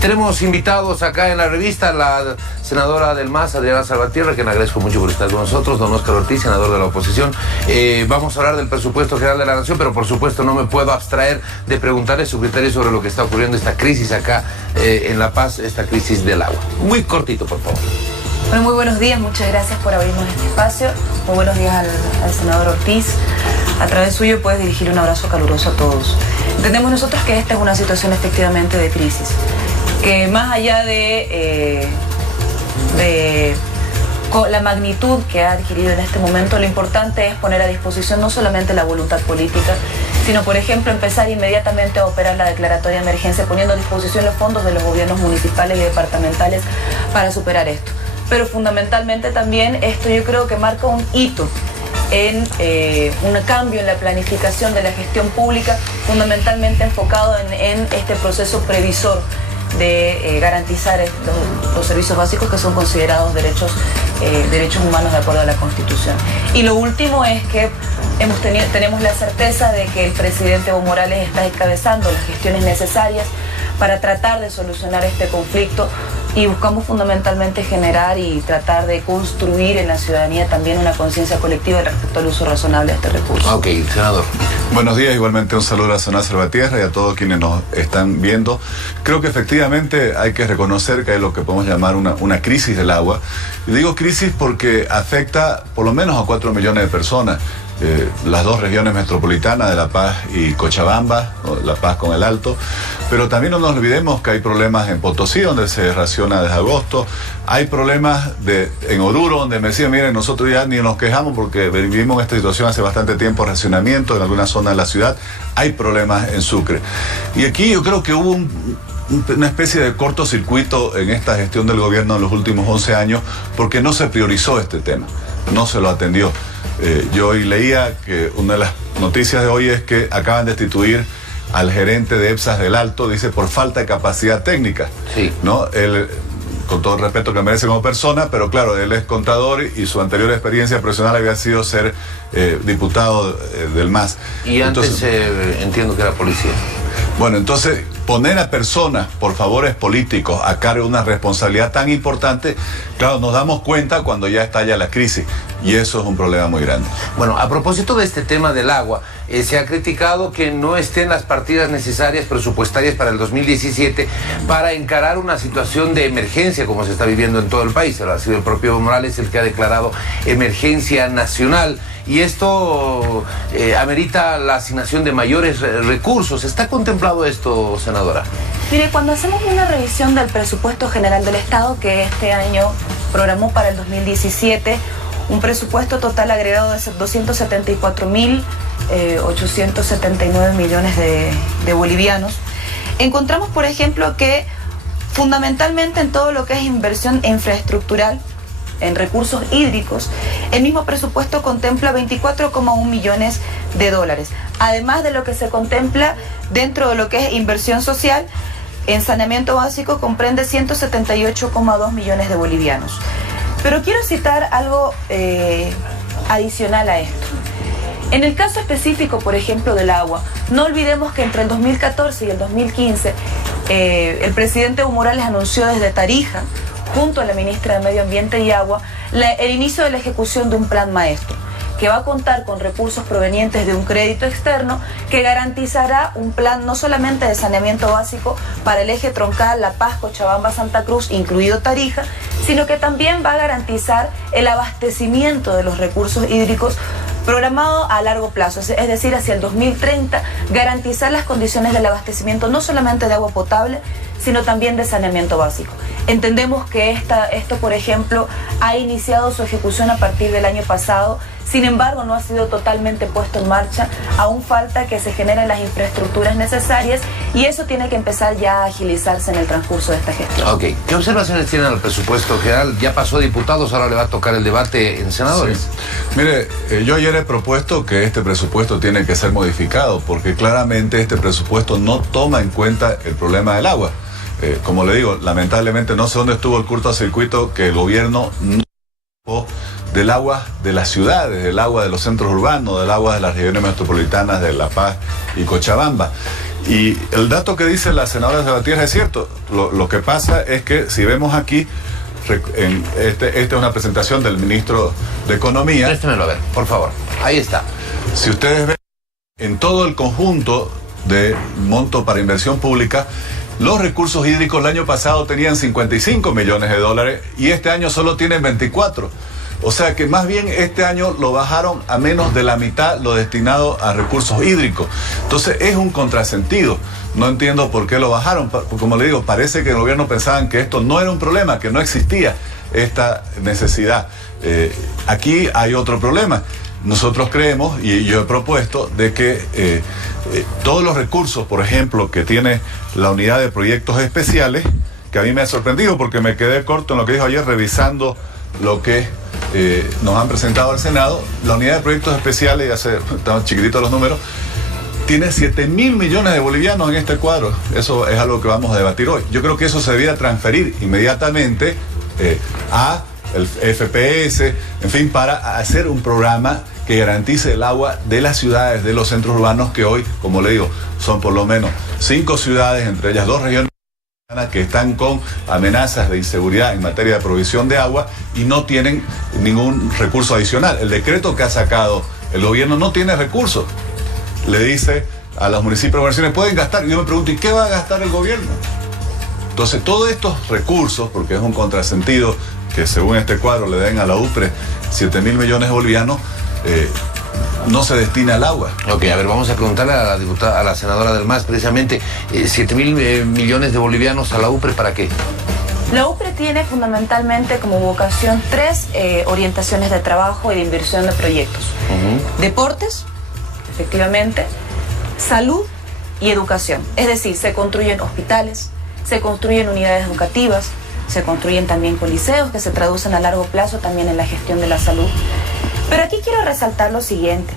Tenemos invitados acá en la revista, la senadora del MAS, Adriana Salvatierra, que le agradezco mucho por estar con nosotros, don Óscar Ortiz, senador de la oposición. Vamos a hablar del presupuesto general de la Nación, pero por supuesto no me puedo abstraer de preguntarle a su criterio sobre lo que está ocurriendo, esta crisis acá en La Paz, esta crisis del agua. Muy cortito, por favor. Bueno, muy buenos días, muchas gracias por abrirnos este espacio. Muy buenos días al senador Ortiz. A través suyo puedes dirigir un abrazo caluroso a todos. Entendemos nosotros que esta es una situación efectivamente de crisis, que más allá de la magnitud que ha adquirido en este momento, lo importante es poner a disposición no solamente la voluntad política, sino, por ejemplo, empezar inmediatamente a operar la declaratoria de emergencia, poniendo a disposición los fondos de los gobiernos municipales y departamentales para superar esto. Pero fundamentalmente también esto yo creo que marca un hito en un cambio en la planificación de la gestión pública, fundamentalmente enfocado en este proceso previsor de garantizar los servicios básicos que son considerados derechos humanos de acuerdo a la Constitución. Y lo último es que tenemos la certeza de que el presidente Evo Morales está encabezando las gestiones necesarias para tratar de solucionar este conflicto, y buscamos fundamentalmente generar y tratar de construir en la ciudadanía también una conciencia colectiva respecto al uso razonable de este recurso. Ok, senador. Buenos días, igualmente un saludo a la senadora Salvatierra y a todos quienes nos están viendo. Creo que efectivamente hay que reconocer que hay lo que podemos llamar una crisis del agua. Y digo crisis porque afecta por lo menos a 4 millones de personas. Las dos regiones metropolitanas de La Paz y Cochabamba, La Paz con el Alto, pero también no nos olvidemos que hay problemas en Potosí, donde se raciona desde agosto, hay problemas en Oruro, donde me decían, miren, nosotros ya ni nos quejamos porque vivimos esta situación hace bastante tiempo, racionamiento en alguna zona de la ciudad, hay problemas en Sucre. Y aquí yo creo que hubo una especie de cortocircuito en esta gestión del gobierno en los últimos 11 años, porque no se priorizó este tema, no se lo atendió. Yo hoy leía que una de las noticias de hoy es que acaban de destituir al gerente de EPSAS del Alto, dice, por falta de capacidad técnica. Sí. ¿No? Él, con todo el respeto que merece como persona, pero claro, él es contador y su anterior experiencia profesional había sido ser diputado del MAS. Y antes entiendo que era policía. Bueno, entonces, poner a personas por favores políticos a cargo de una responsabilidad tan importante, claro, nos damos cuenta cuando ya estalla la crisis, y eso es un problema muy grande. Bueno, a propósito de este tema del agua, se ha criticado que no estén las partidas necesarias presupuestarias para el 2017 para encarar una situación de emergencia como se está viviendo en todo el país. Ha sido el propio Evo Morales el que ha declarado emergencia nacional, y esto amerita la asignación de mayores recursos. ¿Está contemplado esto, senadora? Mire, cuando hacemos una revisión del presupuesto general del Estado, que este año programó para el 2017, un presupuesto total agregado de 274.879 millones de bolivianos, encontramos, por ejemplo, que fundamentalmente en todo lo que es inversión infraestructural, en recursos hídricos, el mismo presupuesto contempla 24,1 millones de dólares. Además de lo que se contempla dentro de lo que es inversión social, en saneamiento básico comprende 178,2 millones de bolivianos. Pero quiero citar algo adicional a esto. En el caso específico, por ejemplo, del agua, no olvidemos que entre el 2014 y el 2015, el presidente Evo Morales anunció desde Tarija, junto a la ministra de Medio Ambiente y Agua, el inicio de la ejecución de un plan maestro, que va a contar con recursos provenientes de un crédito externo que garantizará un plan no solamente de saneamiento básico para el eje troncal La Paz, Cochabamba, Santa Cruz, incluido Tarija, sino que también va a garantizar el abastecimiento de los recursos hídricos programado a largo plazo, es decir, hacia el 2030, garantizar las condiciones del abastecimiento no solamente de agua potable, sino también de saneamiento básico. Entendemos que esto, por ejemplo, ha iniciado su ejecución a partir del año pasado, sin embargo no ha sido totalmente puesto en marcha, aún falta que se generen las infraestructuras necesarias, y eso tiene que empezar ya a agilizarse en el transcurso de esta gestión. Ok, ¿qué observaciones tienen al presupuesto general? Ya pasó diputados, ahora le va a tocar el debate en senadores. Sí. Mire, yo ayer he propuesto que este presupuesto tiene que ser modificado, porque claramente este presupuesto no toma en cuenta el problema del agua. Como le digo, lamentablemente no sé dónde estuvo el cortocircuito que el gobierno no del agua de las ciudades, del agua de los centros urbanos, del agua de las regiones metropolitanas de La Paz y Cochabamba. Y el dato que dice la senadora Salvatierra es cierto. Lo que pasa es que si vemos aquí, esta es una presentación del ministro de Economía. Préstemelo a ver, por favor. Ahí está. Si ustedes ven, en todo el conjunto de monto para inversión pública, los recursos hídricos el año pasado tenían 55 millones de dólares y este año solo tienen 24. O sea que más bien este año lo bajaron a menos de la mitad lo destinado a recursos hídricos. Entonces es un contrasentido. No entiendo por qué lo bajaron. Como le digo, parece que el gobierno pensaban que esto no era un problema, que no existía esta necesidad. Aquí hay otro problema. Nosotros creemos, y yo he propuesto, de que todos los recursos, por ejemplo, que tiene la unidad de proyectos especiales, que a mí me ha sorprendido porque me quedé corto en lo que dijo ayer revisando lo que nos han presentado al Senado, la unidad de proyectos especiales, ya se están chiquititos los números, tiene 7.000 millones de bolivianos en este cuadro. Eso es algo que vamos a debatir hoy. Yo creo que eso se debería transferir inmediatamente a el FPS, en fin, para hacer un programa que garantice el agua de las ciudades, de los centros urbanos, que hoy, como le digo, son por lo menos 5 ciudades, entre ellas 2 regiones que están con amenazas de inseguridad en materia de provisión de agua y no tienen ningún recurso adicional. El decreto que ha sacado el gobierno no tiene recursos. Le dice a los municipios de gobernaciones, pueden gastar. Y yo me pregunto, ¿y qué va a gastar el gobierno? Entonces, todos estos recursos, porque es un contrasentido que según este cuadro le den a la UPRE 7.000 millones de bolivianos, no se destina al agua. Ok, a ver, vamos a preguntarle a la diputada, a la senadora del MAS, precisamente, 7.000 millones de bolivianos a la UPRE, ¿para qué? La UPRE tiene fundamentalmente como vocación 3 orientaciones de trabajo y de inversión de proyectos. Deportes, efectivamente, salud y educación. Es decir, se construyen hospitales, se construyen unidades educativas, se construyen también coliseos que se traducen a largo plazo también en la gestión de la salud. Pero aquí quiero resaltar lo siguiente.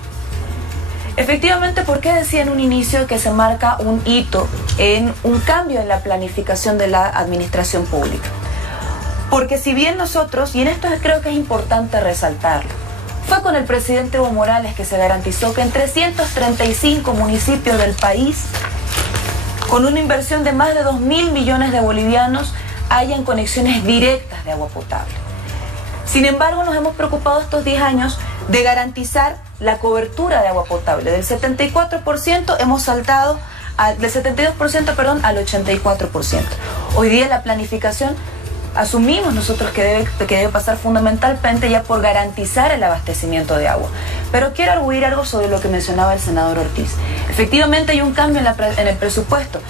Efectivamente, ¿por qué decía en un inicio que se marca un hito en un cambio en la planificación de la administración pública? Porque si bien nosotros, y en esto creo que es importante resaltarlo, fue con el presidente Evo Morales que se garantizó que en 335 municipios del país, con una inversión de más de 2.000 millones de bolivianos, hayan conexiones directas de agua potable. Sin embargo, nos hemos preocupado estos 10 años de garantizar la cobertura de agua potable. Del 74% hemos saltado, del 72%, al 84%. Hoy día la planificación, asumimos nosotros que debe pasar fundamentalmente ya por garantizar el abastecimiento de agua. Pero quiero arguir algo sobre lo que mencionaba el senador Ortiz. Efectivamente hay un cambio en el presupuesto,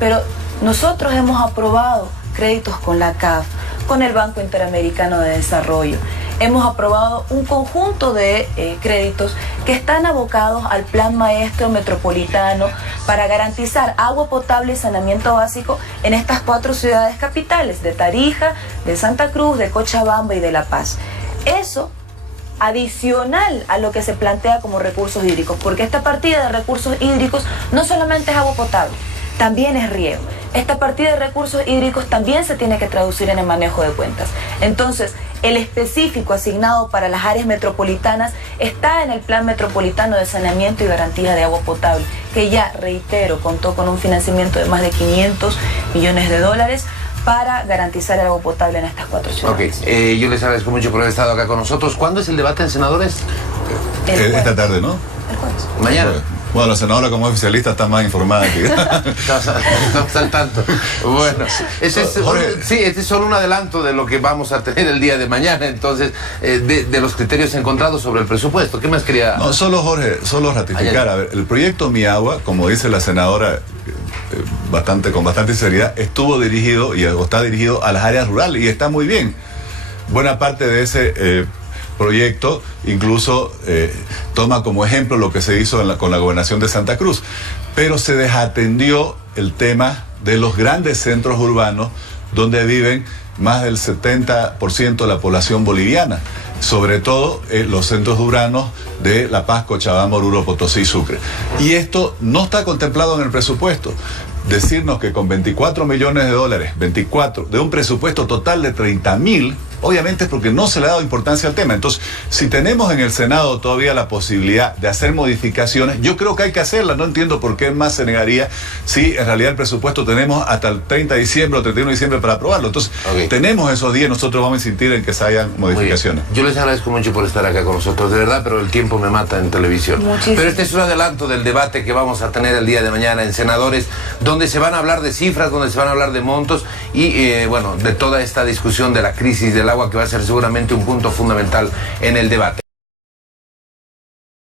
pero nosotros hemos aprobado créditos con la CAF, con el Banco Interamericano de Desarrollo. Hemos aprobado un conjunto de créditos que están abocados al Plan Maestro Metropolitano para garantizar agua potable y saneamiento básico en estas 4 ciudades capitales, de Tarija, de Santa Cruz, de Cochabamba y de La Paz. Eso adicional a lo que se plantea como recursos hídricos, porque esta partida de recursos hídricos no solamente es agua potable, también es riego. Esta partida de recursos hídricos también se tiene que traducir en el manejo de cuentas. Entonces, el específico asignado para las áreas metropolitanas está en el Plan Metropolitano de Saneamiento y Garantía de Agua Potable, que ya, reitero, contó con un financiamiento de más de 500 millones de dólares para garantizar el agua potable en estas 4 ciudades. Ok, yo les agradezco mucho por haber estado acá con nosotros. ¿Cuándo es el debate en senadores? Esta tarde, ¿no? El jueves. Mañana. Bueno, la senadora como oficialista está más informada que no está al tanto. Bueno, este es solo un adelanto de lo que vamos a tener el día de mañana, entonces, de los criterios encontrados sobre el presupuesto. ¿Qué más quería? No, solo Jorge, solo ratificar. A ver, el proyecto Mi Agua, como dice la senadora, con bastante seriedad, estuvo dirigido o está dirigido a las áreas rurales y está muy bien. Buena parte de ese proyecto incluso toma como ejemplo lo que se hizo con la gobernación de Santa Cruz, pero se desatendió el tema de los grandes centros urbanos donde viven más del 70% de la población boliviana, sobre todo los centros urbanos de La Paz, Cochabamba, Oruro, Potosí y Sucre. Y esto no está contemplado en el presupuesto. Decirnos que con 24 millones de dólares, 24, de un presupuesto total de 30.000, obviamente es porque no se le ha dado importancia al tema. Entonces, si tenemos en el Senado todavía la posibilidad de hacer modificaciones, yo creo que hay que hacerlas. No entiendo por qué más se negaría si en realidad el presupuesto tenemos hasta el 30 de diciembre o 31 de diciembre para aprobarlo. Entonces, tenemos esos días, nosotros vamos a insistir en que se hayan modificaciones. Yo les agradezco mucho por estar acá con nosotros, de verdad, pero el tiempo me mata en televisión. Muchísimo. Pero este es un adelanto del debate que vamos a tener el día de mañana en Senadores, donde se van a hablar de cifras, donde se van a hablar de montos y, bueno, de toda esta discusión de la crisis del agua, que va a ser seguramente un punto fundamental en el debate.